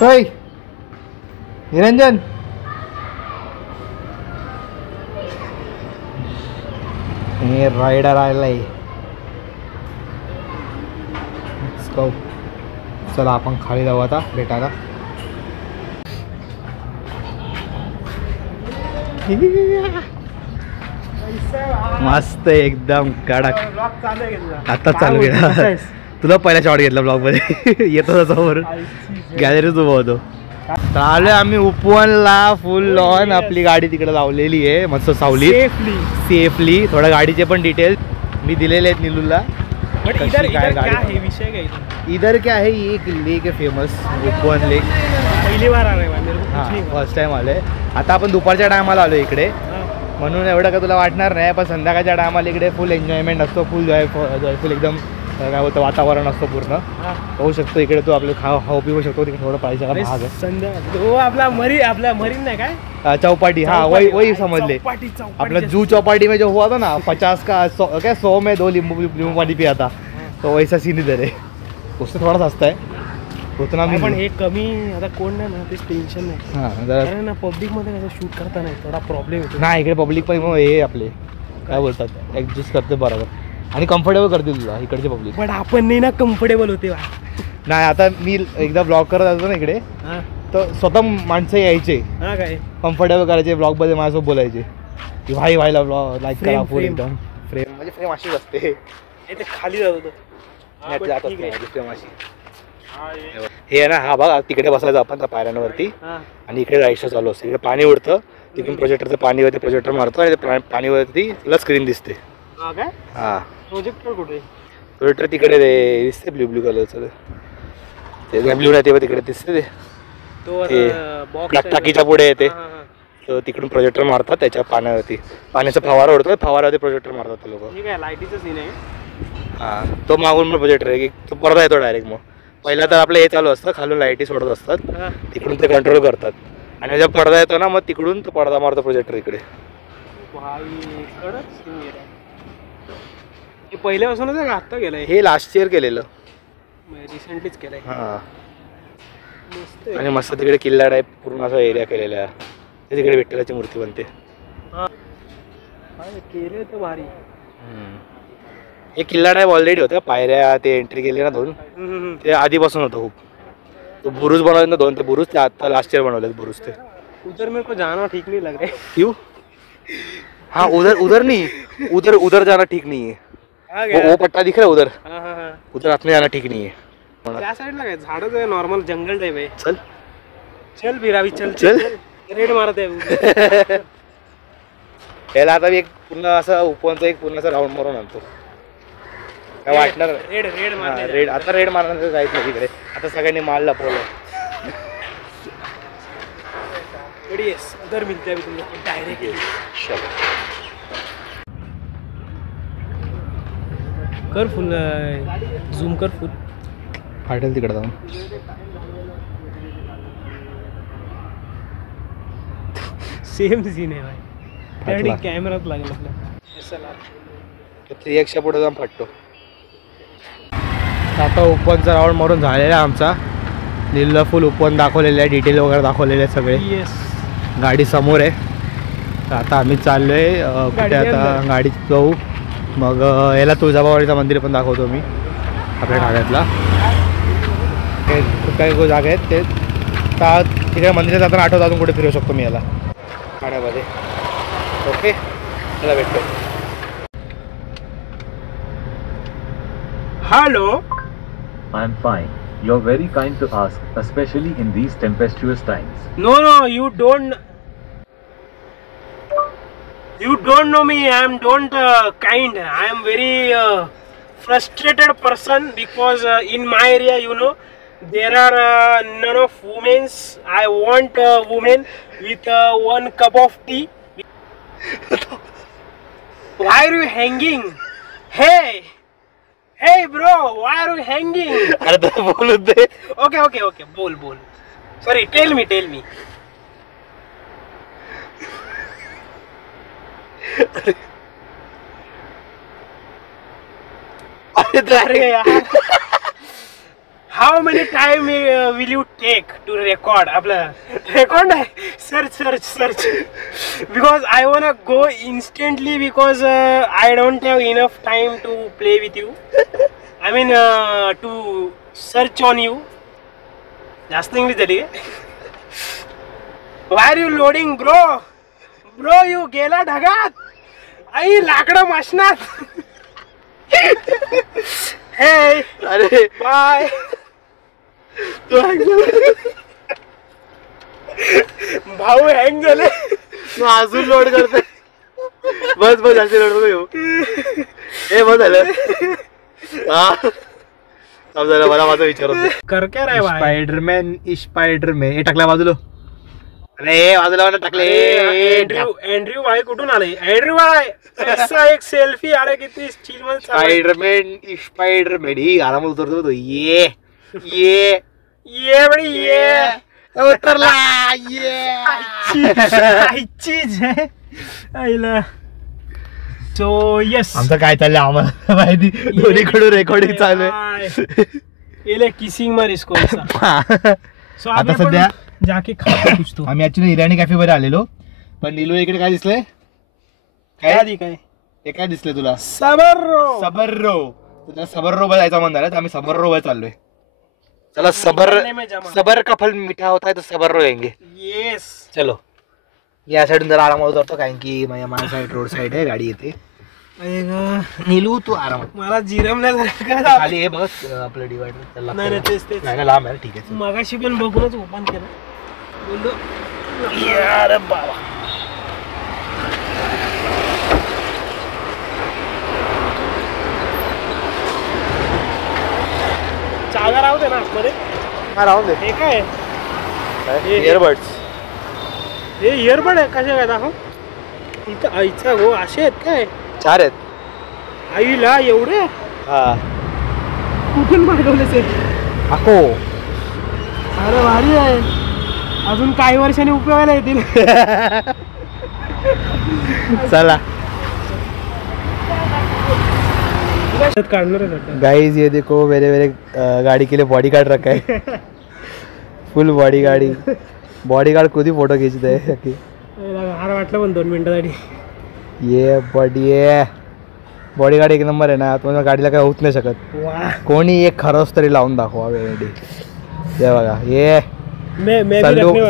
होय निरंजन हे रायडर आलाय. चला आपण खाली जाऊ आता भेटायला. मस्त एकदम कडक. आता चालू केला. तुला पहिला शॉट घेतला ब्लॉग मध्ये येतो समोर गॅलरीत उभा होतो. आलोय आम्ही उपवनला फुल लॉन. आपली गाडी तिकडे लावलेली आहे मस्त सावली सेफली. थोडा गाडीचे पण डिटेल्स मी दिलेले आहेत निलूला. इधर क्या है विषय क्या? इधर क्या है ये एक लेक है फेमस उपवन लेक. पहिली बार आ रहा है मेरे को. हां फर्स्ट टाइम आलोय. आता आपण दुपारच्या टायमाला आलो इकडे म्हणून एवढं का तुला वाटणार नाही. पण संध्याकाळच्या टायमाला इकडे फुल एन्जॉयमेंट असतो. फुल जॉयफुल एकदम काय बोलतो वातावरण असतो पूर्ण. होऊ शकतो इकडे तू आपलं खाऊ पिऊ शकतो. तिकडे थोडं पाहिजे भाग आहे. आपला मरीन नाही काय चौपाटी. हाँ वही समझ ले. अपना जू चौपाटी में जो हुआ था ना 50 का 100 में 2 नींबू पानी पिया था. तो वैसा सीन इधर है. उससे थोड़ा सस्ता है उतना भी. पण हे कमी आता कोण नाही ना तेच टेन्शन नाही. हां जरा ना पब्लिक मध्ये कसं शूट करता नाही थोडा प्रॉब्लेम येतो. नाही इकडे पब्लिक पण हे आपले काय बोलतात ॲडजस्ट करते बरोबर आणि कम्फर्टेबल करतील तुला इकडचे पब्लिक. पण आपण नाही ना कम्फर्टेबल होते. नाही आता मी एकदा ब्लॉग करत असतो ना इकडे तर स्वतः माणसं यायचे काय कम्फर्टेबल करायचे. ब्लॉगमध्ये माझ्यासोबत बोलायचे की व्हायला ब्लॉग लाईक करा फुल एकदम. फ्रेम म्हणजे फ्रेम अशीच असते. ते खाली जात होतं फ्रेम अशी. हे आहे ना हा भाग तिकडे बसायचं आपण त्या पायऱ्यांवरती आणि इकडे राईट शो चालू असते. इकडे पाणी उडतं तिकडून प्रोजेक्टरचं पाणीवरती प्रोजेक्टर मारतो आणि ते पाणीवरती तुला स्क्रीन दिसते. हां प्रोजेक्टर कुठे? प्रोजेक्टर तिकडे दिसते ब्ल्यू कलरचं. ते ब्ल्यू नाही ते तिकडे दिसते. ते टाकीच्या पुढे येते तर तिकडून प्रोजेक्टर मारतात त्याच्या पाण्यावरती. पाण्याचा फवारा उडतो फवारावरती प्रोजेक्टर मारतात ते लोक. लाईटीचं सीन आहे. हां तो मागून पण प्रोजेक्टर आहे की तो पडदा येतो डायरेक्ट. मग पहिला तर आपलं हे चालू असतं खालून लाईटी सोडत असतात तिकडून ते कंट्रोल करतात आणि जेव्हा पडदा येतो ना मग तिकडून तो पडदा मारतो प्रोजेक्टर इकडे. हे पहिल्यापासूनच आहे का आत्ता गेलंय? हे लास्ट इयर केलेलं रिसेंटलीच केलंय. हां आणि मस्त तिकडे किल्ला टाईप पूर्ण असा एरिया केलेला आहे. तिकडे विठ्ठलाची मूर्ती बनते. केले तर भारी. हे किल्ला टाईप ऑलरेडी होतं. पायऱ्या ते एंट्री केली ना 2 ते आधीपासून होतं खूप. तो बुरुज बनवले ना 2 ते बुरुज ते आता लास्ट इयर बनवले बुरुज. ते उधर मेरे को जाना ठीक नहीं लग रहा है. क्यों? हाँ उधर नहीं उधर जाना ठीक नहीं है. वो पट्टा दिख रहा है उधर. उधर आपने जाना ठीक नहीं है. त्या साईडला काय झाडच आहे नॉर्मल जंगल टाईप आहे. चल बिरावी चल रेड मारत आहे. याला आता एक पूर्ण असं उपवनचं एक पूर्ण असं राऊंड मारून आणतो. काय वाटणार रेड आता रेड मारण्याचं जायचं नाही तिकडे. आता सगळ्यांनी माल लपवलं. उधर मिलते अभी तुम लोग डायरेक्ट. कर फुल झूम कर फुल फाटेल तिकडे जाऊन. सेम सीन आहे भाई. कॅमेरात लागेल आपल्या 3x पुढे जाऊन फाटतो. आता उपवनचा राऊंड मारून झालेला आहे आमचा. नीलला फुल उपवन दाखवलेलं आहे डिटेल वगैरे दाखवलेले आहेत सगळे. गाडी समोर आहे. तर आता आम्ही चाललो आहे कुठे आता गाडीत जाऊ. मग याला तुळजाभवानीचं मंदिर पण दाखवतो मी आपल्या ठाण्यातला. खूप काही जागा आहेत ते तिकडे मंदिरात जाताना आठवत अजून कुठे फिरू शकतो मी याला ठाण्यामध्ये. ओके चला भेटतो. Hello. I'm fine. You're very kind to ask, especially in these tempestuous times. No, you don't know me. I am don't kind. I am very frustrated person because in my area, you know, there are none of women's. I want a woman with 1 cup of tea. Why are you hanging? Hey bro, why are you hanging? अरे तो बोलू दे. Okay. बोल. Sorry, tell me. अरे यार how many time will you take to record? आपलं record नाही, search because I wanna go instantly because I don't have enough time to play with you. I mean to search on you. जास्त English झाली आहे. Why are you loading bro? Bro you गेला ढगात. आई लाकडं मशनात. Hey, अरे bye. भाऊ hang झाले. तू अजून load करते. बस असे लोड येऊ. हे बस झालं. हा झालं. मला माझा विचार होता. कर क्या रे भाई? स्पायडरमॅन हे टाकल्या बाजूला. अरे बाजूला मला टाकले. एंड्रयू भाई कुठून आले? एंड्रयू भाई ऐसा एक सेल्फी अरे किती स्टील मध्ये स्पायडरमॅन ही आराम उतरतो तो. ये बड़ी ये उतरला. चीज है आईला. सो यस आमचं काय चाललंय आम्हाला माहिती. दोन्हीकडून रेकॉर्डिंग चालू आहे. ये किसिंग मार इसको ऐसा. सो आता सध्या जाके खातो कुछ तो. आम्ही ऍक्च्युली इराणी कॅफे मध्ये आलेलो पण नीलू इकडे काय दिसलंय? काय हे काय दिसलंय तुला? सबर्रो. त्याला सबर्रो वर जायचा म्हणणार आहे. आम्ही सबर्रो वर चाललोय. चला सबर का फल मीठा होता है तो सबर्रो लेंगे. येस चलो या साईडून जरा आरामात उतरतो कारण की माझ्या साईड रोड साईड आहे. गाडी येते. नीलू तू आरामात. मला जिरमल्या खाली आहे बस आपलं डिवायडर. नाही तेच नाही लांब आहे. ठीक आहे. मगाशी पण बघूनच ओपन केलं. बोललो अरे बाबा. चागा राहू दे ना आतमध्ये. हा राहून दे. हे काय इयरबड्स. हे इयरबड आहे कशा काय दाखव. इथं आईचा गो असे आहेत काय? 4 आहेत. आईला एवढे हा कुठून मागवले ते? अको. अरे भारी आहे. अजून काही वर्षांनी उपयोगाला येतील. चला काढणार आहे गाइस. ये देखो मेरे गाड़ी के लिए बॉडी गार्ड रखा है. फुल बॉडी गार्ड खुद ही फोटो खींचते है. हार वाटलं पण 2 मिनिटासाठी. ये बॉडी गार्ड एक नंबर आहे ना. तुम्हाला गाडीला काय होत नाही शकत. कोणी एक खरंच तरी लावून दाखवा वेळेडी. ये बघा ये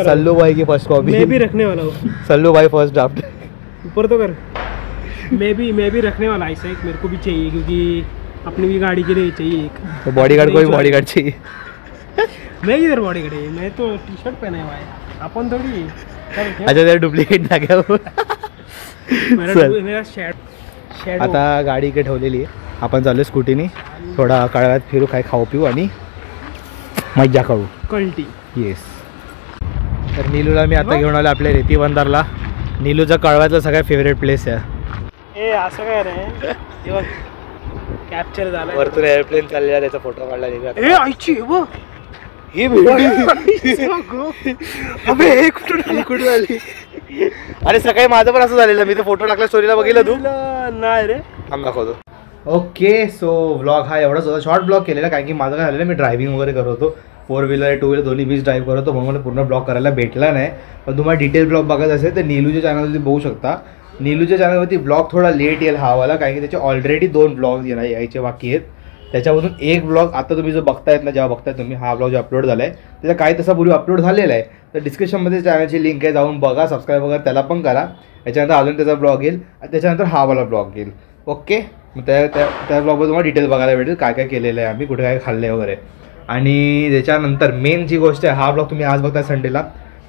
सल्लू भाई की फर्स्ट कॉपी. मैं भी रखने वाला हूँ. सल्लू भाई फर्स्ट ड्राफ्ट. ऊपर तो कर. मैं भी रखने वाला ऐसा एक मेरे को भी चाहिए क्योंकि अपनी भी गाड़ी के लिए चाहिए एक. तो बॉडीगार्ड को भी बॉडीगार्ड चाहिए. मैं इधर बॉडीगार्ड है. मैं तो टी शर्ट पहना हुआ है. अपन थोड़ी. अच्छा तेरा डुप्लिकेट टाका. मेरा शॅडो. आता गाडी इकडे ठेवलेली आहे. आपण चाललो स्कूटीने थोडा काळव्यात फिरू. काय खाऊ पिऊ आणि मज्जा करू. कल्टी. येस. तर नीलूला मी आता घेऊन आलो आपल्या रेती बंदरला. नीलूचा कळव्यातला सगळ्यात फेवरेट प्लेस आहे. ए असं काय रे. कॅप्चर झाला. वरतून एअरप्लेन चाललेला त्याचा फोटो काढला. ए आईची बघ ही अबे कुठून आली. अरे सकाळी माझं पण असं झालेलं. मी तो फोटो टाकला स्टोरीला. बघितलं तू? नाही रे. थांब दाखवतो. ओके सो व्लॉग हा एवढाच होता. शॉर्ट ब्लॉग केलेला कारण की माझं काय झालेलं मी ड्रायव्हिंग वगैरे करत होतो. 4 व्हीलर 2 व्हीलर दोन्ही बीच ड्राईव्ह करत होतो म्हणून मला पूर्ण ब्लॉग करायला भेटला नाही. पण तुम्हाला डिटेल ब्लॉग बघायचं असेल तर नीलूच्या चॅनलवरती बघू शकता. नीलूच्या चॅनलवरती ब्लॉग थोडा लेट येईल हा वाला कारण की त्याचे ऑलरेडी 2 ब्लॉग यायचे बाकी आहेत. त्याच्यामधून एक ब्लॉग आता तुम्ही जो बघतायत ना, जेव्हा बघताय तुम्ही हा ब्लॉग जो अपलोड झाला आहे त्याचा काही तसा पूर्वी अपलोड झालेला आहे. तर डिस्क्रिप्शनमध्ये चॅनलची लिंक आहे. जाऊन बघा. सबस्क्राईब वगैरे त्याला पण करा. याच्यानंतर अजून त्याचा ब्लॉग येईल आणि त्याच्यानंतर हा वाला ब्लॉग येईल. ओके. मग त्या ब्लॉगवर तुम्हाला डिटेल बघायला भेटेल काय काय केलेलं आहे आम्ही, कुठे काय खाल्लं आहे वगैरे. आणि त्याच्यानंतर मेन जी गोष्ट आहे, हा ब्लॉग तुम्ही आज बघताय संडेला.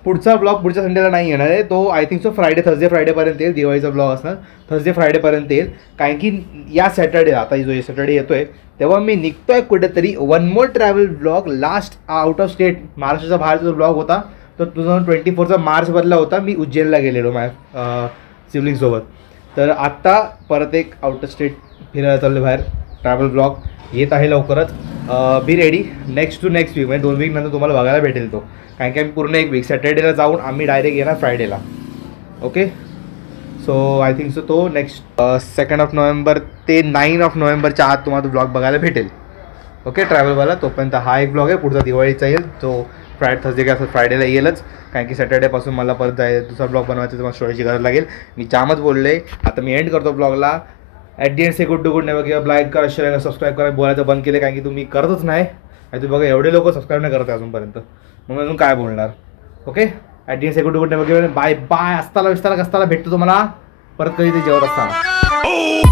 पुढचा ब्लॉग पुढच्या संडेला नाही येणार आहे. तो आय थिंक सो थर्सडे फ्रायडेपर्यंत येईल. दिवाळीचा ब्लॉग असणार. थर्सडे फ्रायडेपर्यंत येईल कारण की या सॅटर्डे आता जो सॅटर्डे येतोय तेव्हा मी निघतोय कुठेतरी. 1 more travel blog. Last out of state महाराष्ट्राचा बाहेरचा जो ब्लॉग होता तो 2024चा मार्चमधला होता. मी उज्जैनला गेलेलो माझ्या सिबलिंगसोबत. तर आत्ता परत एक आउट ऑफ स्टेट फिरायला चाललो बाहेर. ट्रॅव्हल ब्लॉग येत आहे लवकरच. Be ready. नेक्स्ट वीक म्हणजे 2 वीक नंतर तुम्हाला बघायला भेटेल तो. कारण की आम्ही पूर्ण 1 वीक सॅटर्डेला जाऊन आम्ही डायरेक्ट येणार फ्रायडेला. Okay. So I think so तो नेक्स्ट 2 ऑफ नोव्हेंबर ते 9 ऑफ नोव्हेंबरच्या आत तुम्हाला तो ब्लॉग बघायला भेटेल. ओके ट्रॅव्हलवाला. तोपर्यंत हा एक ब्लॉग आहे, पुढचा दिवाळीचा येईल तो थर्सडे किंवा फ्रायडेला येईलच, कारण की सॅटर्डेपासून मला परत दुसरा ब्लॉग बनवायचा, तुम्हाला स्टोरीची गरज लागेल. मी जामच बोलले, आता मी एंड करतो ब्लॉगला. At the end say good to good never किंवा लाईक करा, शेअर करा, सबस्क्राईब करा. बोलायचं बंद केलं कारण की तुम्ही करतच नाही. आणि तुम्ही बघा एवढे लोक सबस्क्राईब नाही करत अजूनपर्यंत, मग अजून काय बोलणार. Okay at the end say good to good never किंवा बाय बाय. असताला विस्ताला कसताला भेटतो तुम्हाला परत कधी ते जेवत असताना.